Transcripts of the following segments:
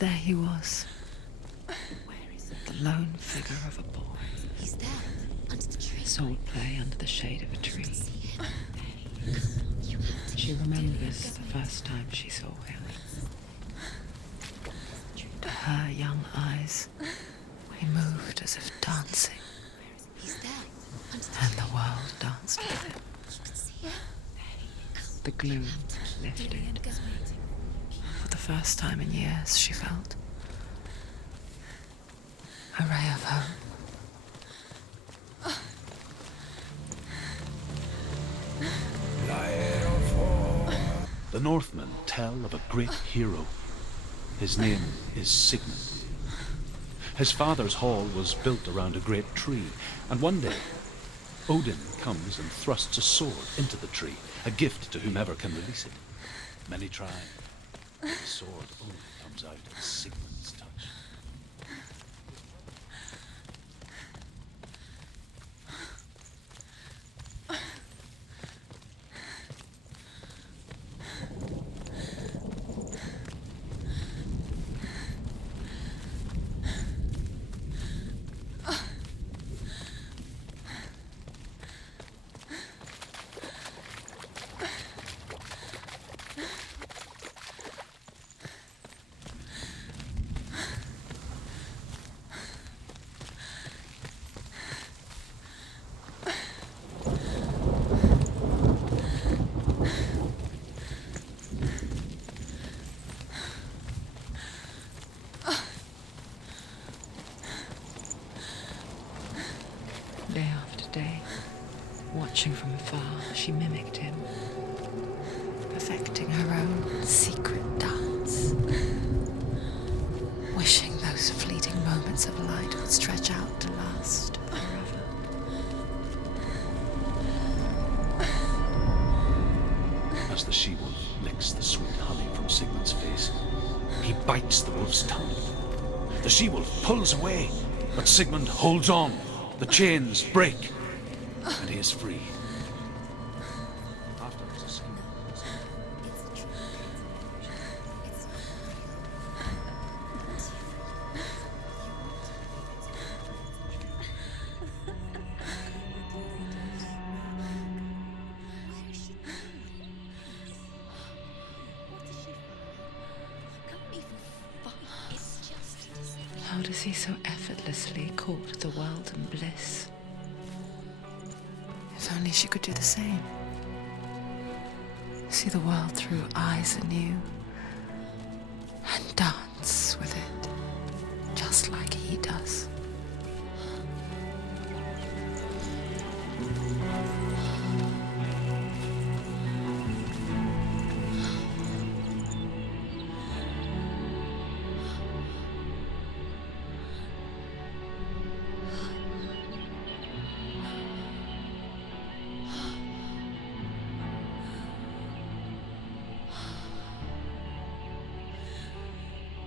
There he was, the lone figure of a boy. He's there, under the tree. Sword play under the shade of a tree. She remembers the first time she saw him. To her young eyes, he moved as if dancing, He's there, under the and the world danced with him. The gloom lifted. For the first time in years, she felt a ray of hope. The Northmen tell of a great hero. His name is Sigmund. His father's hall was built around a great tree, and one day Odin comes and thrusts a sword into the tree, a gift to whomever can release it. Many try. The sword only comes out at Sigmund's touch. Day after day, watching from afar, she mimicked him, perfecting her own secret dance, wishing those fleeting moments of light would stretch out to last forever. As the she-wolf licks the sweet honey from Sigmund's face, he bites the wolf's tongue. The she-wolf pulls away, but Sigmund holds on. The chains break, and he is free. After his escape, How does he so effortlessly court the world and bliss? If only she could do the same. See the world through eyes anew and dance with it, just like he does.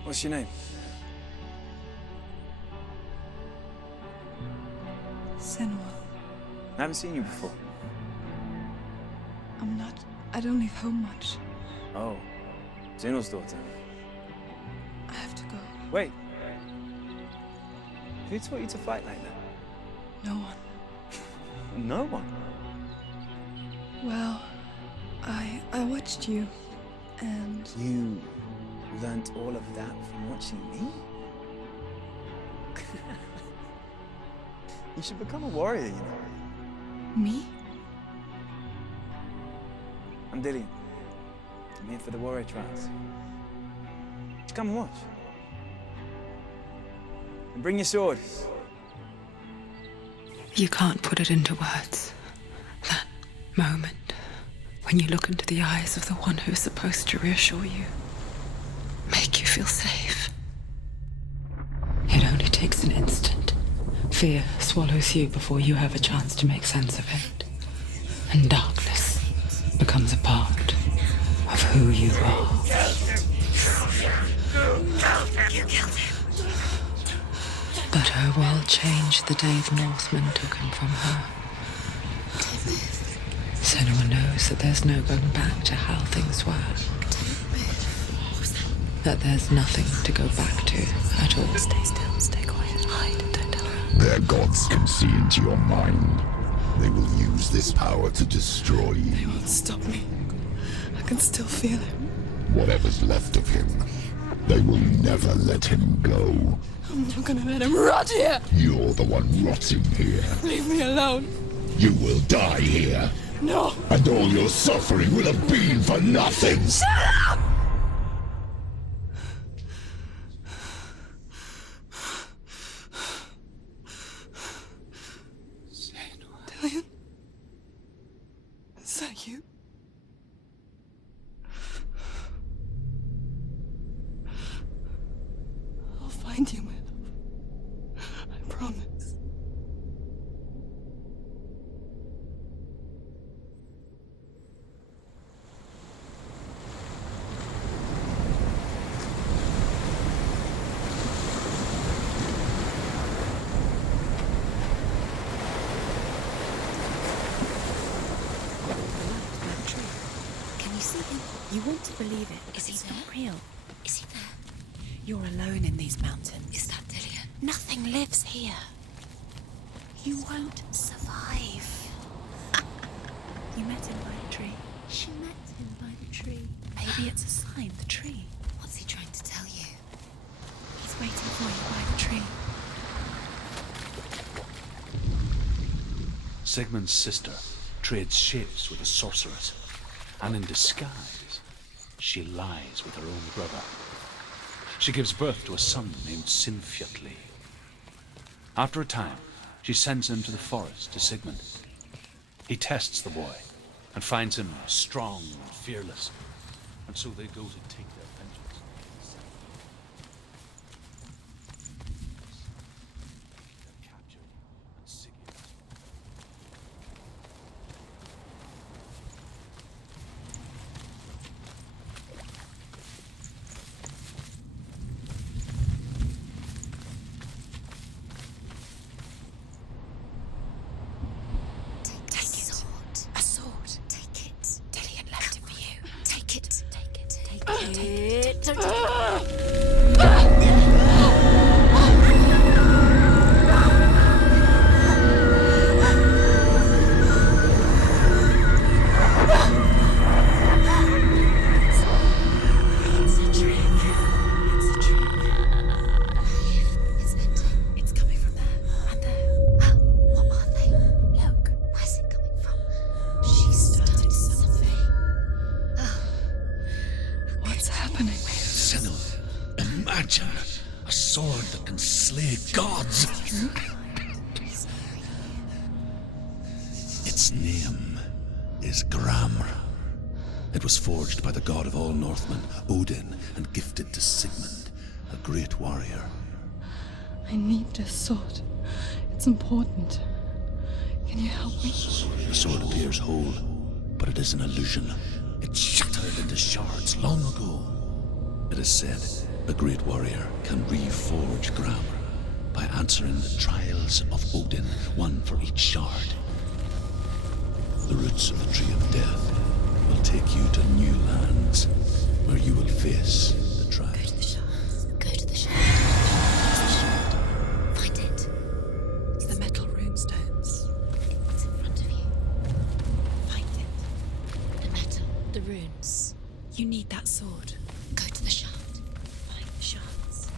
What's your name? Senua. I haven't seen you before. I don't leave home much. Oh, Zenua's daughter. I have to go. Wait. Who taught you to fight like that? No one. No one? Well, I watched you, and You learnt all of that from watching me? You should become a warrior, you know. me? I'm Dillian. I'm here for the warrior trials. Just come and watch. And bring your sword. You can't put it into words. That moment when you look into the eyes of the one who's supposed to reassure you, make you feel safe. It only takes an instant. Fear swallows you before you have a chance to make sense of it. And darkness becomes a part of who you are. You killed him. But her world changed the day the Northmen took him from her. Senua knows that there's no going back to how things were. That there's nothing to go back to at all. Stay still, stay quiet, hide, don't tell her. Their gods can see into your mind. They will use this power to destroy you. They won't stop me. I can still feel him. Whatever's left of him, they will never let him go. I'm not gonna let him rot here. You're the one rotting here. Leave me alone. You will die here. No. And all your suffering will have been for nothing. Shut up! Dillion? Is that you? I'll find you, my love. I promise. Can you see him? You want to believe it, Is he it's there? not real. Is he there? You're alone in these mountains. Is that Dillion? Nothing lives here. You won't survive. You met him by the tree. She met him by the tree. Maybe it's a sign, the tree. What's he trying to tell you? He's waiting for you by the tree. Sigmund's sister trades shapes with a sorceress, and in disguise, she lies with her own brother. She gives birth to a son named Sinfjotli. After a time, she sends him to the forest to Sigmund. He tests the boy and finds him strong and fearless, and so they go to take their vengeance. They're captured, and Sigurd Take a sword. A sword. Take it. Dillion left it for you. Take it. Take it. Take Don't take it. it. Don't take it. It's a trick. It's a trick. It's ending. It's coming from there and there. Ah, what are they? Look. Where's it coming from? She started something. What's happening? Senua, imagine a sword that can slay gods. Its name is Gramr. It was forged by the god of all Northmen, Odin, and gifted to Sigmund, a great warrior. I need this sword. It's important. Can you help me? The sword appears whole, but it is an illusion. It shattered into shards long ago. It is said a great warrior can reforge Gramr by answering the trials of Odin, one for each shard. The roots of the Tree of Death will take you to new lands, where you will face the trials. Go to the shard. Find it. The metal runestones. It's in front of you. Find it. The metal. The runes. You need that sword. Go to the shard. Find the shards.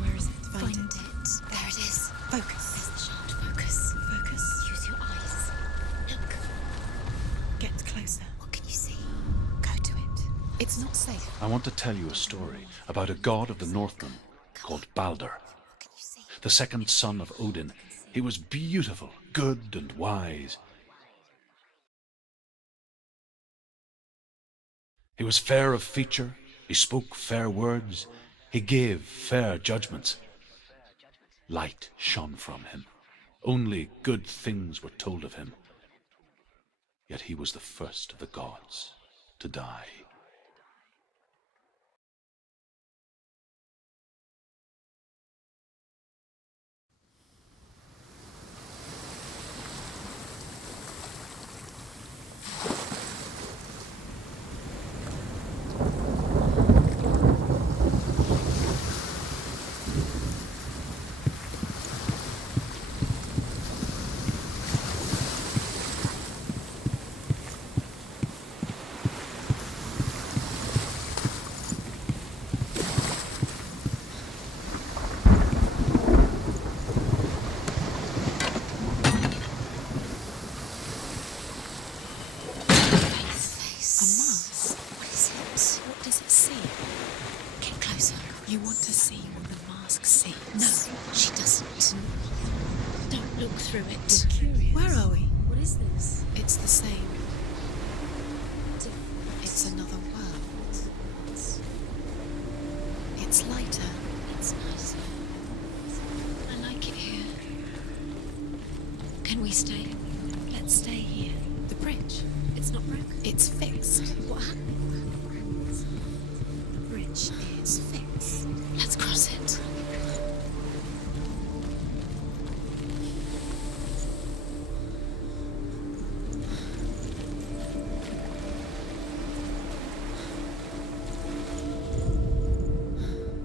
Where is it? Find it. There it is. Focus. There's the shard. Focus. Focus. Use your eyes. Look. Get closer. What can you see? Go to it. It's not safe. I want to tell you a story about a god of the Northmen called Balder, What can you see? the second son of Odin. He was beautiful, good, and wise. He was fair of feature, he spoke fair words, he gave fair judgments. Light shone from him. Only good things were told of him. Yet he was the first of the gods to die. What does it see? Get closer. You want to see what the mask sees. No, she doesn't. Don't look through it. You're curious. Where are we? What is this? It's the same. Different. It's another world. It's lighter. It's nicer. I like it here. Can we stay? Let's stay here. The bridge. It's not broken. It's fixed. What happened? The bridge is fixed. Let's cross it.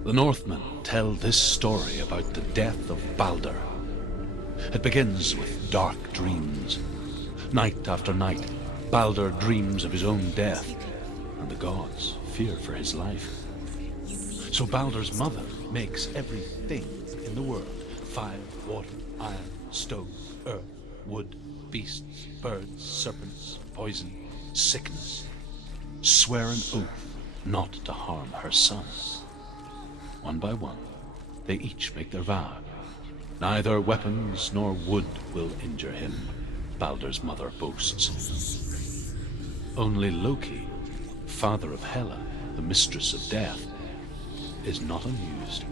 The Northmen tell this story about the death of Baldur. It begins with dark dreams. Night after night, Baldur dreams of his own death, and the gods fear for his life. So Baldur's mother makes everything in the world: fire, water, iron, stone, earth, wood, beasts, birds, serpents, poison, sickness. Swear an oath not to harm her son. One by one, they each make their vow. Neither weapons nor wood will injure him, Baldur's mother boasts. Only Loki, father of Hela, the mistress of death, is not amused.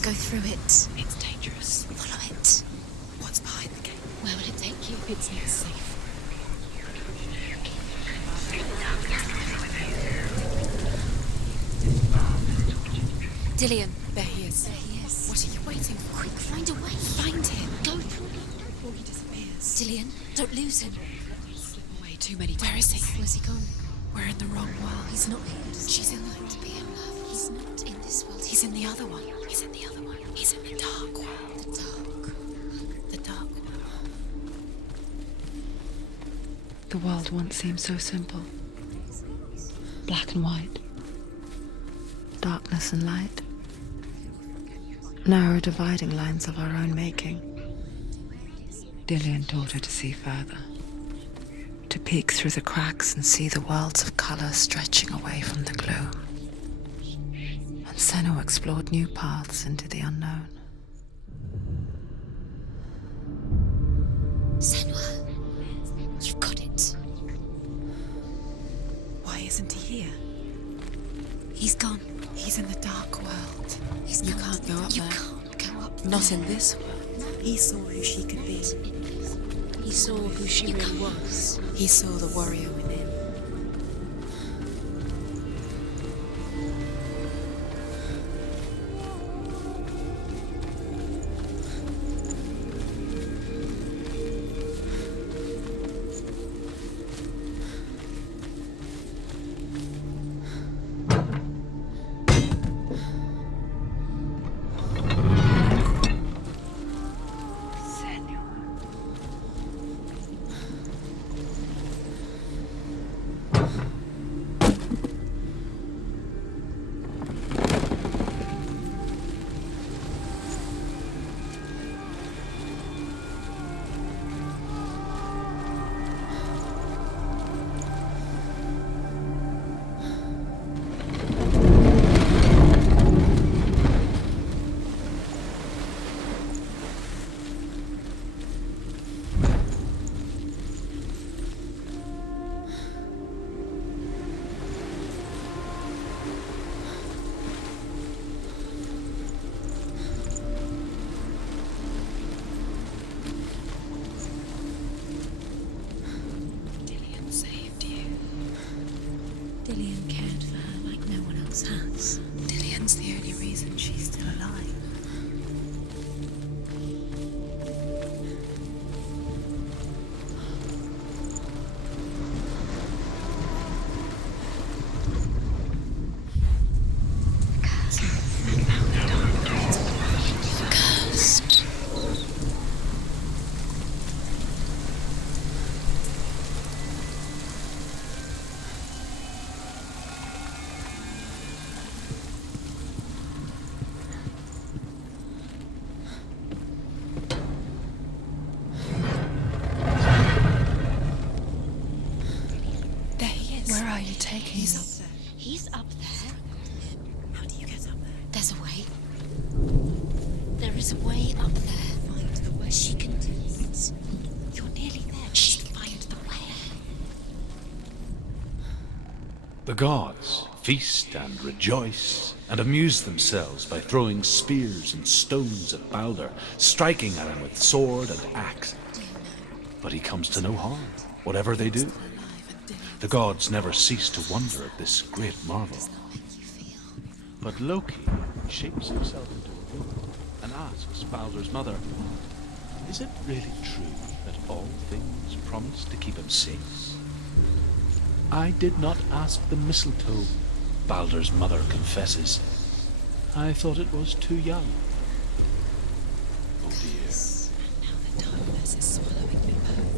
Go through it. It's dangerous. Follow it. What's behind the gate? Where will it take you? It's not safe. Dillian. There he is. There he is. What are you waiting for? Quick, find a way. Find him. Go through it before he disappears. Dillian, don't lose him. Slip away too many times. Where is he? Where's he gone? We're in the wrong world. He's not here. She's in the... To be in love. He's not in this world. He's in the other one. He's in the other one. He's in the dark world. The dark. The dark world. The world once seemed so simple. Black and white. Darkness and light. Narrow dividing lines of our own making. Dillian taught her to see further. To peek through the cracks and see the worlds of colour stretching away from the gloom. And Senua explored new paths into the unknown. Senua, you've got it. Why isn't he here? He's gone. He's in the dark world. He's You gone. can't go up You there. can't go up. Not in this world. He saw who she could be. He's saw who she really was. He saw the warrior within. Dillian cared for her like no one else has. Dillian's the only reason she's still alive. Cursed. Where are you taking me? He's up there. How do you get up there? There's a way. There is a way up there. Find the way. She can do it. You're nearly there. She'll find the way. The gods feast and rejoice and amuse themselves by throwing spears and stones at Balder, striking at him with sword and axe. But he comes to no harm, whatever they do. The gods never cease to wonder at this great marvel. But Loki shapes himself into a woman and asks Balder's mother, is it really true that all things promise to keep him safe? I did not ask the mistletoe, Balder's mother confesses. I thought it was too young. Oh dear. And now the darkness is swallowing them both.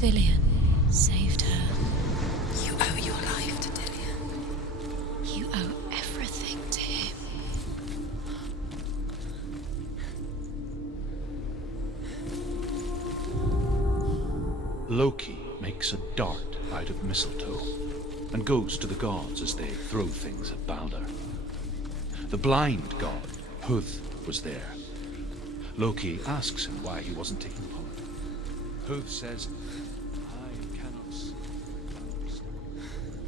Dillian saved her. You owe your life to Dillian. You owe everything to him. Loki makes a dart out of mistletoe and goes to the gods as they throw things at Balder. The blind god, Huth, was there. Loki asks him why he wasn't taking part. Huth says, I cannot see.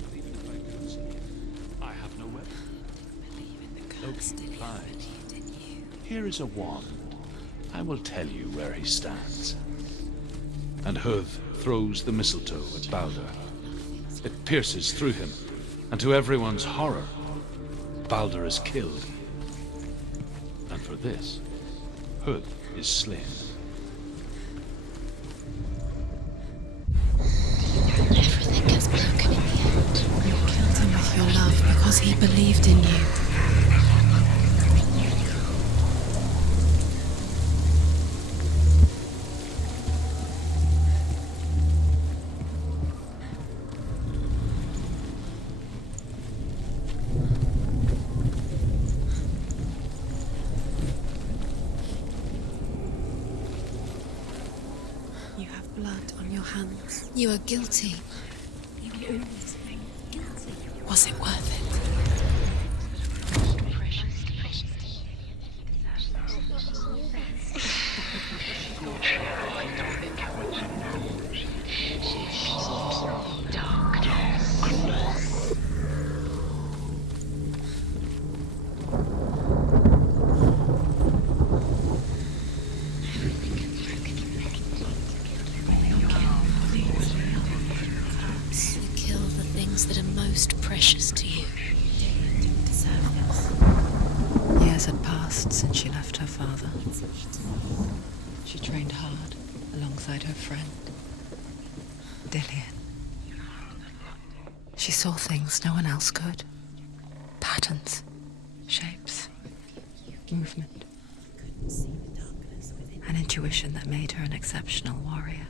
But even if I could see him, I have no weapon. Loki replies, here is a wand. I will tell you where he stands. And Huth throws the mistletoe at Balder. It pierces through him, and to everyone's horror, Balder is killed. And for this, Huth is slain. Everything gets broken in the end. You killed him with your love because he believed in you. You have blood on your hands. You are guilty. You will always be guilty. Was it worth it? most precious to you. You didn't deserve this. Years had passed since she left her father. She trained hard alongside her friend, Dillian. She saw things no one else could. Patterns, shapes, movement. An intuition that made her an exceptional warrior.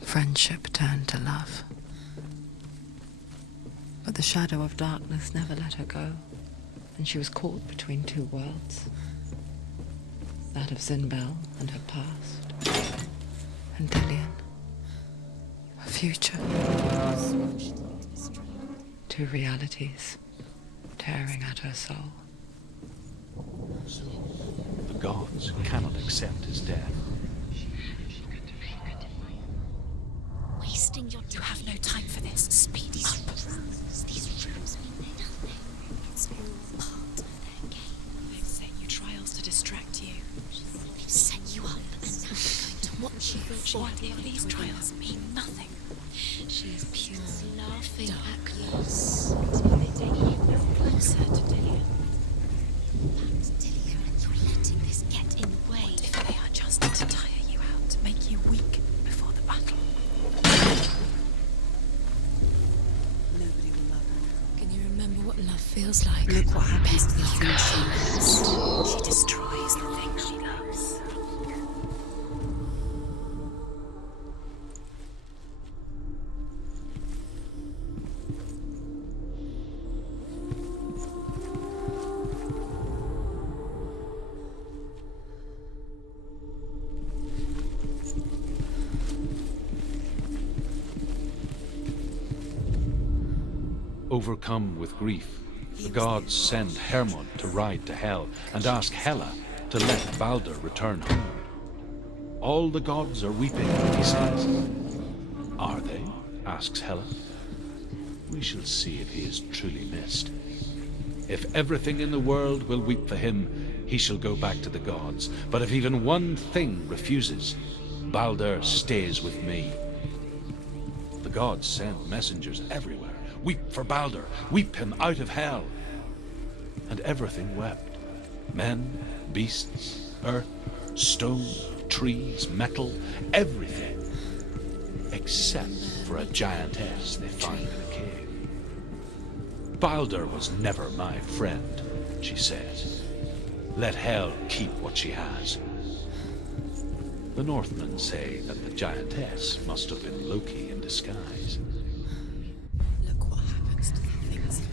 Friendship turned to love. But the shadow of darkness never let her go, and she was caught between two worlds. That of Zinbel and her past, and Dillian, her future. Two realities tearing at her soul. The gods cannot accept his death. Wasting your time. You have no time for this. Speed up. These rooms mean nothing. It's all part of their game. They've set you trials to distract you. They've set you up, and now they're going to watch you. Why do these trials mean nothing? She is pure, laughing darkness. They take you closer to Dillian. That's Dillian, and you're letting this get in the way. What if they are just to tire you out, to make you weak before the battle? Nobody will love her. Can you remember what love feels like? Look what happens to the Best things she loves. She destroys the things she loves. Overcome with grief, the gods send Hermod to ride to Hell and ask Hela to let Balder return home. All the gods are weeping, he says. Are they? Asks Hela. We shall see if he is truly missed. If everything in the world will weep for him, he shall go back to the gods. But if even one thing refuses, Balder stays with me. The gods send messengers everywhere. Weep for Balder, weep him out of Hell. And everything wept. Men, beasts, earth, stone, trees, metal, everything. Except for a giantess they find in a cave. Balder was never my friend, she says. Let Hell keep what she has. The Northmen say that the giantess must have been Loki in disguise. Look what happens to the things in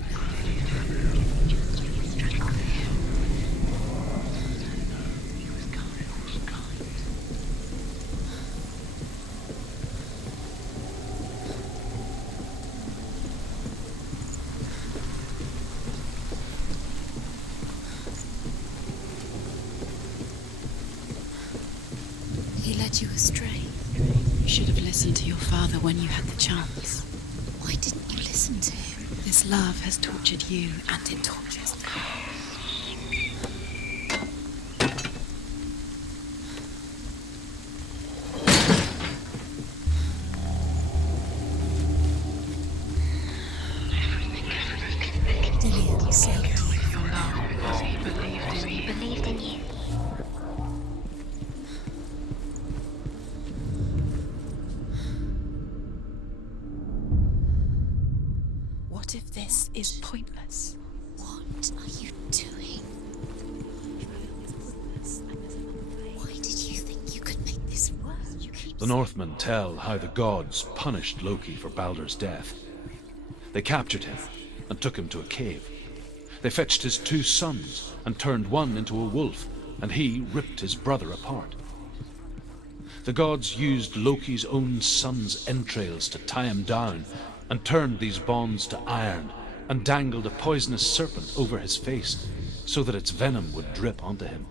He led you astray. You should have listened to your father when you had the chance. Why didn't you listen to him? This love has tortured you, and it tortures me. Dillian saved you from love. He believed in you. What if this is pointless? What are you doing? Why did you think you could make this work? The Northmen tell how the gods punished Loki for Balder's death. They captured him and took him to a cave. They fetched his 2 sons and turned one into a wolf, and he ripped his brother apart. The gods used Loki's own son's entrails to tie him down and turned these bonds to iron and dangled a poisonous serpent over his face so that its venom would drip onto him.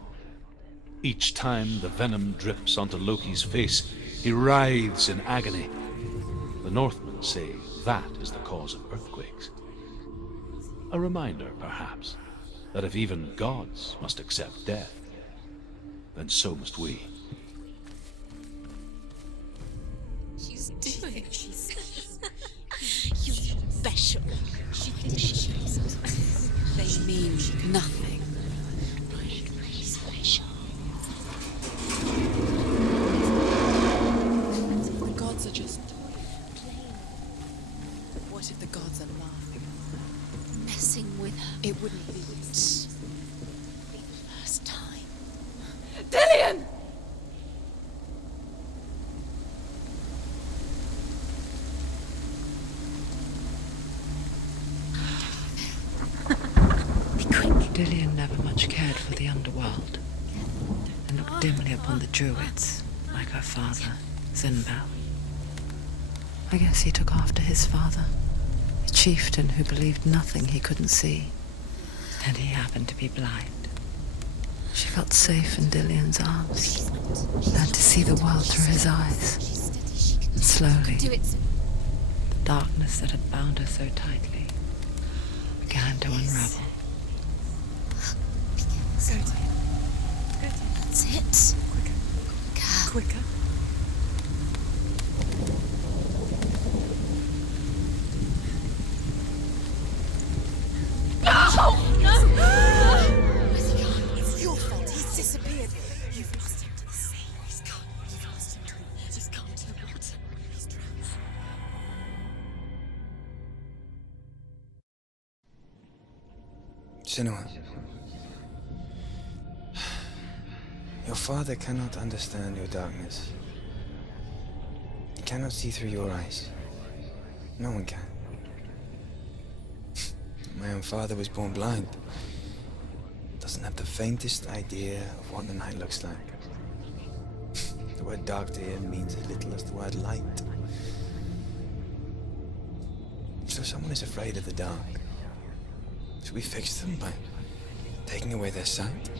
Each time the venom drips onto Loki's face, he writhes in agony. The Northmen say that is the cause of earthquakes. A reminder, perhaps, that if even gods must accept death, then so must we. She's doing. It wouldn't be this. Be the first time. Dillian! Dillian never much cared for the underworld, and looked dimly upon the druids, like her father, Zinbao. I guess he took after his father, a chieftain who believed nothing he couldn't see, and he happened to be blind. She felt safe in Dillian's arms, learned to see the world through his eyes, and slowly, the darkness that had bound her so tightly began to unravel. That's it. Quicker. It's your fault. He's disappeared. You've lost him to the sea. He's gone. You've lost him to him. He's gone to the water. He's drowned. Senua, your father cannot understand your darkness. He cannot see through your eyes. No one can. My own father was born blind. Doesn't have the faintest idea of what the night looks like. The word dark to him means as little as the word light. So someone is afraid of the dark. Should we fix them by taking away their sight?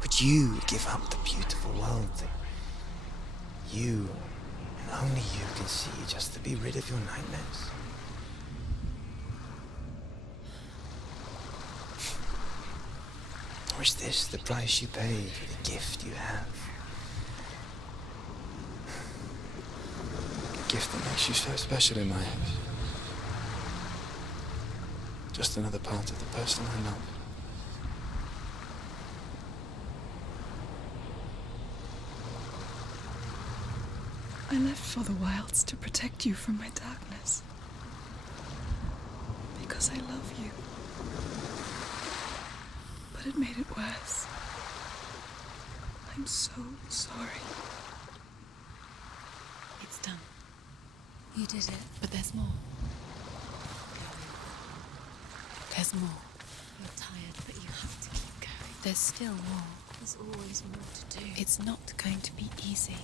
Would you give up the beautiful world that you, and only you, can see just to be rid of your nightmares? Or is this the price you pay for the gift you have? The gift that makes you so special in my eyes. Just another part of the person I love. I left for the wilds to protect you from my darkness. Because I love you. But it made it worse. I'm so sorry. It's done. You did it, but there's more. There's more. You're tired, but you have to keep going. There's still more. There's always more to do. It's not going to be easy.